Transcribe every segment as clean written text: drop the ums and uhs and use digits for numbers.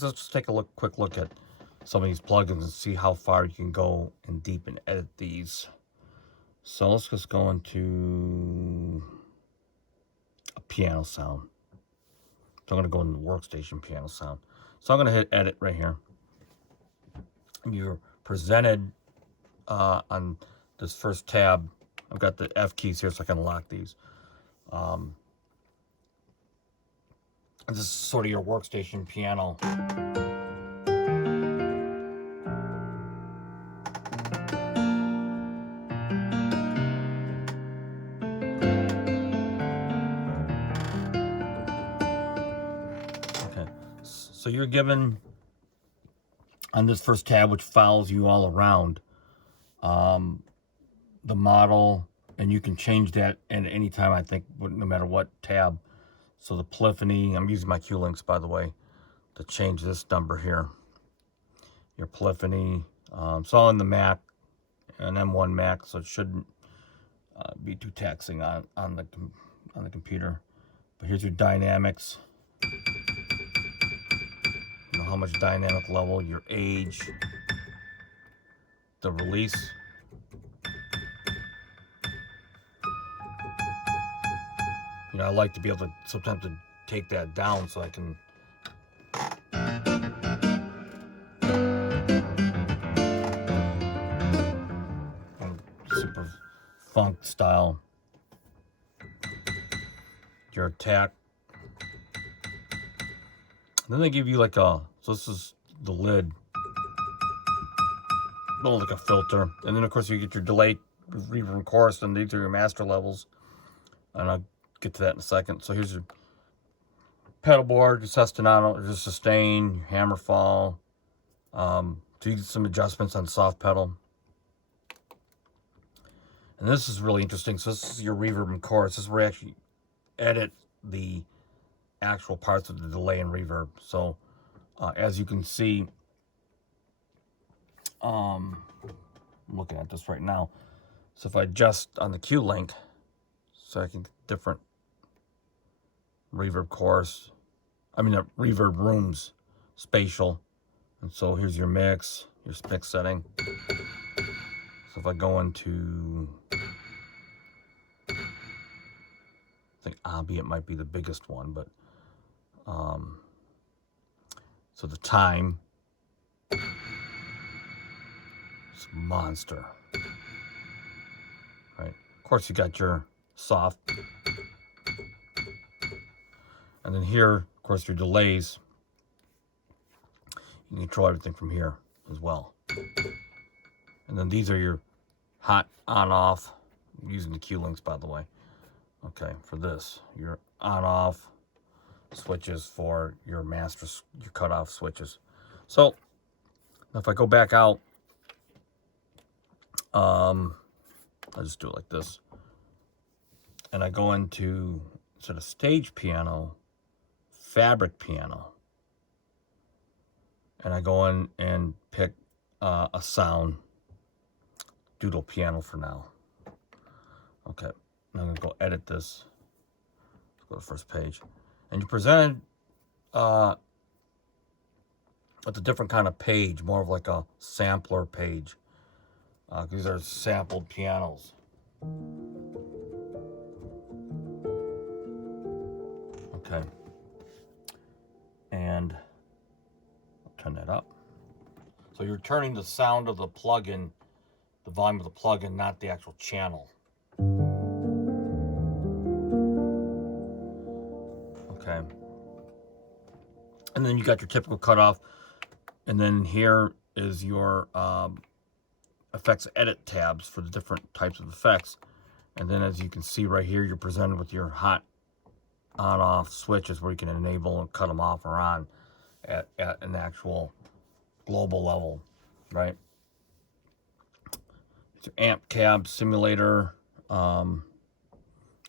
let's just take a quick look at some of these plugins and see how far you can go and deep and edit these. So let's just go into a piano sound. So I'm going to go into the workstation piano sound. So I'm going to hit edit right here. You're presented on this first tab. I've got the F keys here so I can lock these. This is sort of your workstation piano. Okay, so you're given on this first tab, which follows you all around, the model, and you can change that at any time, I think, no matter what tab. So the polyphony, I'm using my Q links, by the way, to change this number here. Your polyphony, it's all in the Mac, an M1 Mac, so it shouldn't be too taxing on the computer. But here's your dynamics. You know how much dynamic level, your age, the release. You know, I like to be able to sometimes to take that down so I can super funk style. Your attack. And then they give you like a, so this is the lid. Oh, like a filter. And then of course you get your delay, reverb, and chorus, and these are your master levels. And I'll get to that in a second. So here's your pedal board, your sostinato, your sustain, your hammer fall. So you get some adjustments on soft pedal. And this is really interesting. So this is your reverb and chorus. This is where you actually edit the actual parts of the delay and reverb. So as you can see, I'm looking at this right now. So if I adjust on the Q link, so I can get different reverb chorus, reverb rooms, spatial. And so here's your mix setting. So if I go into, I think ambient might be the biggest one, but so the time, it's monster, right? Of course you got your soft, and then here, of course, your delays. You can control everything from here as well. And then these are your hot, on, off. I'm using the Q links, by the way. Okay, for this, your on, off switches for your master, your cutoff switches. So if I go back out, I'll just do it like this. And I go into sort of stage piano, fabric piano. And I go in and pick a sound, doodle piano for now. Okay, I'm gonna go edit this. Let's go to the first page. And you're presented with a different kind of page, more of like a sampler page. These are sampled pianos. Okay. And I'll turn that up. So you're turning the sound of the plugin, the volume of the plugin, not the actual channel. Okay. And then you got your typical cutoff. And then here is your effects edit tabs for the different types of effects. And then as you can see right here, you're presented with your hot on-off switches where you can enable and cut them off or on at an actual global level, right? It's your amp cab simulator. Like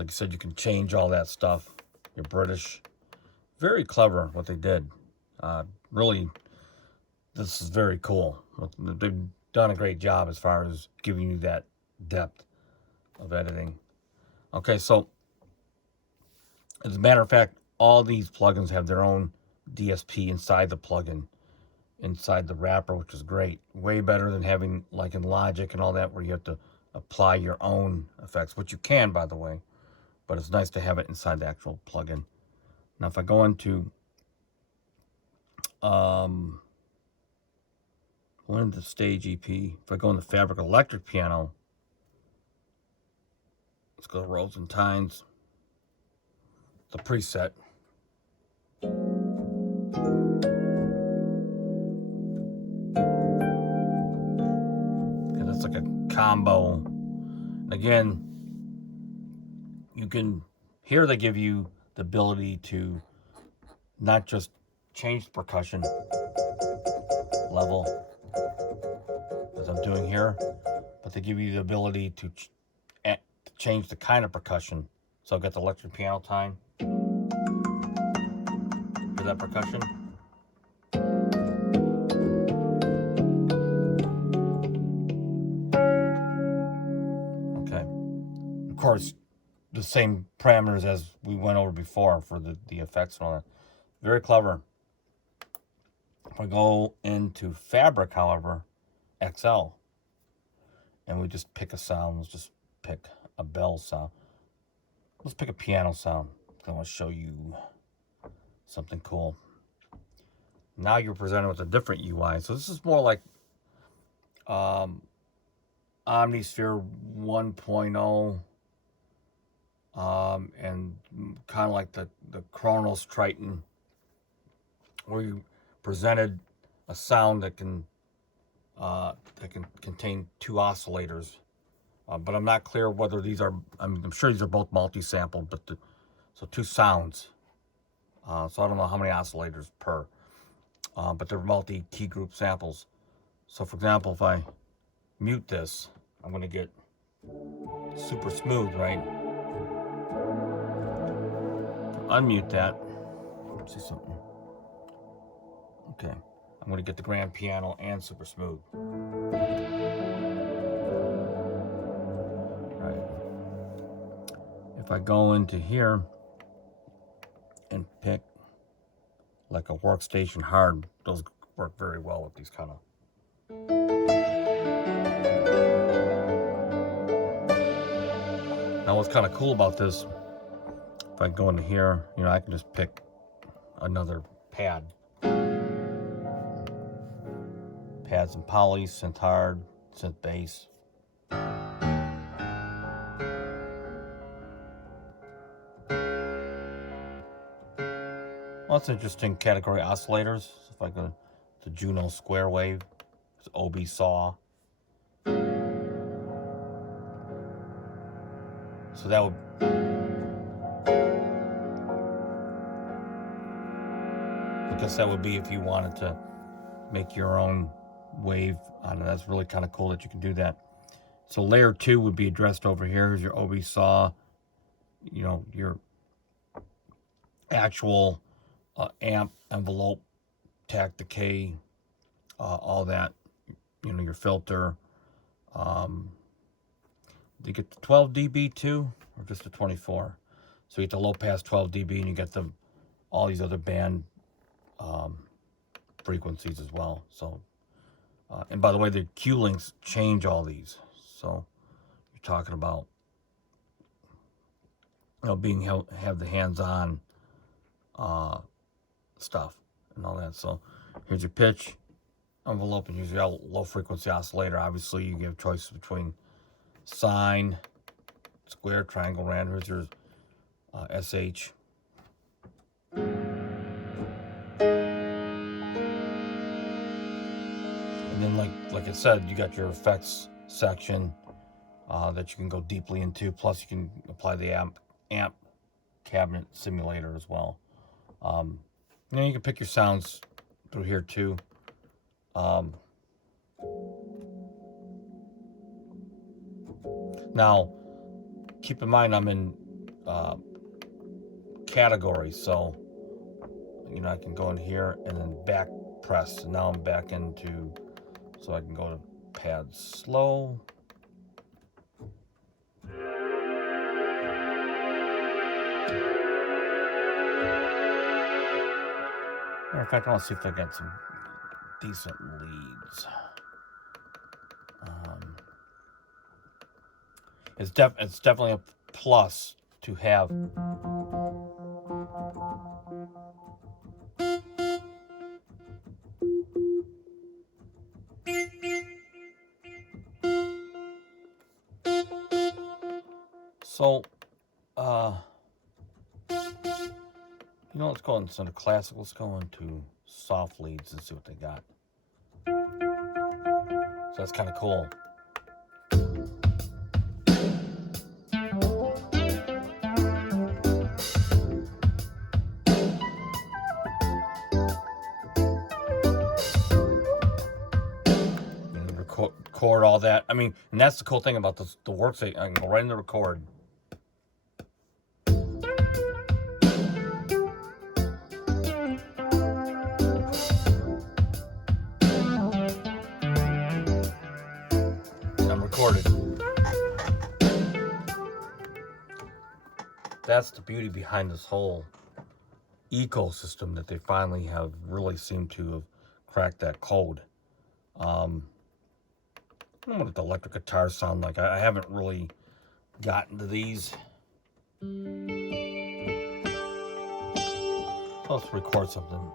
I said, you can change all that stuff. Your British. Very clever what they did. Really, this is very cool. They've done a great job as far as giving you that depth of editing. Okay, so as a matter of fact, all these plugins have their own DSP inside the plugin, inside the wrapper, which is great. Way better than having, like in Logic and all that, where you have to apply your own effects, which you can, by the way, but it's nice to have it inside the actual plugin. Now, if I go into the Stage EP, if I go in the Fabric Electric piano, let's go to Rows and Tines, the preset. And it's like a combo. Again, you can, here they give you the ability to not just change the percussion level, as I'm doing here, but they give you the ability to change the kind of percussion. So I've got the electric piano time. Hear that percussion? Okay. Of course, the same parameters as we went over before for the effects and all that. Very clever. If I go into Fabric, however, XL, and we just pick a sound, let's just pick a bell sound. Let's pick a piano sound. I want to show you something cool. Now you're presented with a different UI. So this is more like Omnisphere 1.0, and kind of like the Kronos Triton, where you presented a sound that can contain two oscillators. But I'm not clear whether these are, I'm sure these are both multi-sampled, but so two sounds. So I don't know how many oscillators per, but they're multi-key group samples. So for example, if I mute this, I'm going to get super smooth, right? Unmute that. Let's see something. Okay. I'm going to get the grand piano and super smooth. Right. If I go into here and pick like a workstation hard, those work very well with these kind of. Now what's kind of cool about this, if I go into here, you know, I can just pick another pad. Pads and poly, synth hard, synth bass. Well, that's interesting category oscillators. So if I go to Juno Square Wave, it's OB Saw. So that would, I guess that would be if you wanted to make your own wave on it. That's really kind of cool that you can do that. So layer 2 would be addressed over here. Here's your OB Saw, you know, your actual amp, envelope, tack decay, all that, you know, your filter. Do you get the 12 dB too, or just the 24? So you get the low pass 12 dB, and you get all these other band frequencies as well. So, and by the way, the Q links change all these. So you're talking about, you know, have the hands-on stuff and all that. So here's your pitch envelope, and here's your low frequency oscillator. Obviously, you give choices between sine, square, triangle, random. Here's your SH. And then, like I said, you got your effects section that you can go deeply into. Plus, you can apply the amp cabinet simulator as well. You know, you can pick your sounds through here too. Now, keep in mind I'm in categories, so you know I can go in here and then back press. And now I'm back into, so I can go to pad slow. Matter of fact, I want to see if I got some decent leads. It's definitely a plus to have. So, you know, let's go instead of classic, let's go into soft leads and see what they got. So that's kind of cool. And record all that. I mean, and that's the cool thing about the workstation. I can go right in the record. I'm recorded. That's the beauty behind this whole ecosystem, that they finally have really seemed to have cracked that code. I don't know what the electric guitars sound like. I haven't really gotten to these. So let's record something.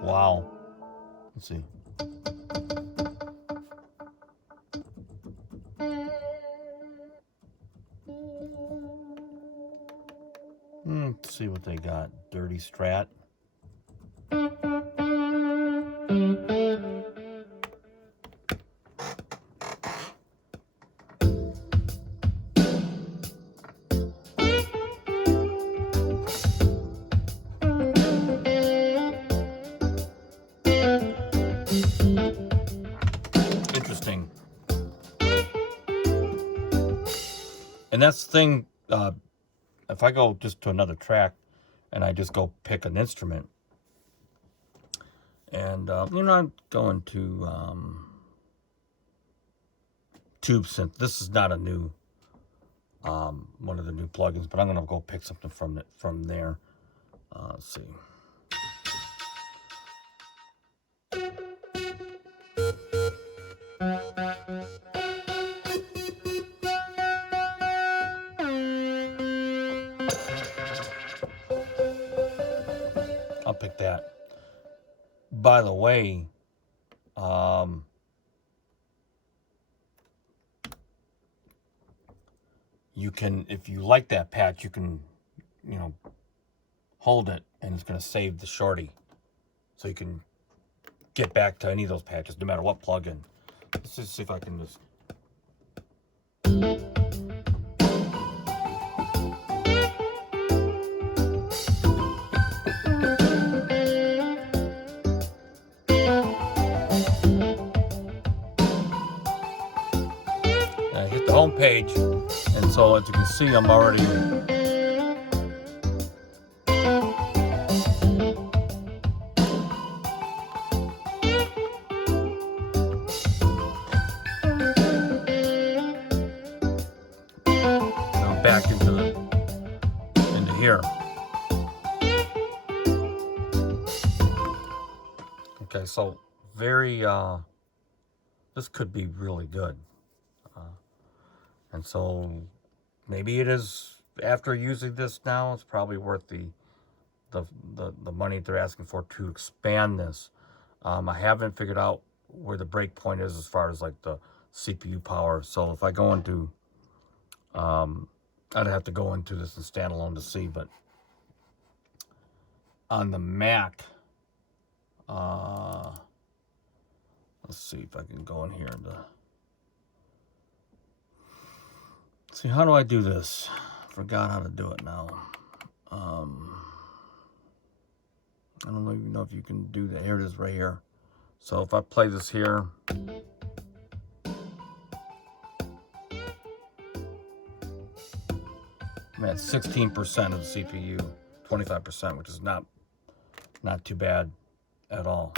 Wow. Let's see. Let's see what they got. Dirty Strat. Interesting. And that's the thing, if I go just to another track and I just go pick an instrument, and you know, I'm going to Tube Synth. This is not a new one of the new plugins, but I'm gonna go pick something from there. Let's see. I'll pick that. By the way, you can, if you like that patch, you can, you know, hold it and it's going to save the shorty. So you can get back to any of those patches, no matter what plugin. Let's just see if I can just... I hit the home page, and so as you can see, I'm already... back into here. Okay, so very this could be really good, and so maybe it is, after using this now, it's probably worth the money they're asking for to expand this. I haven't figured out where the break point is as far as like the CPU power, so if I go into I'd have to go into this in standalone to see, but on the Mac, let's see if I can go in here and see, how do I do this? Forgot how to do it now. I don't even know if you can do that. Here it is right here. So if I play this here, I'm at 16% of the CPU, 25%, which is not not too bad at all.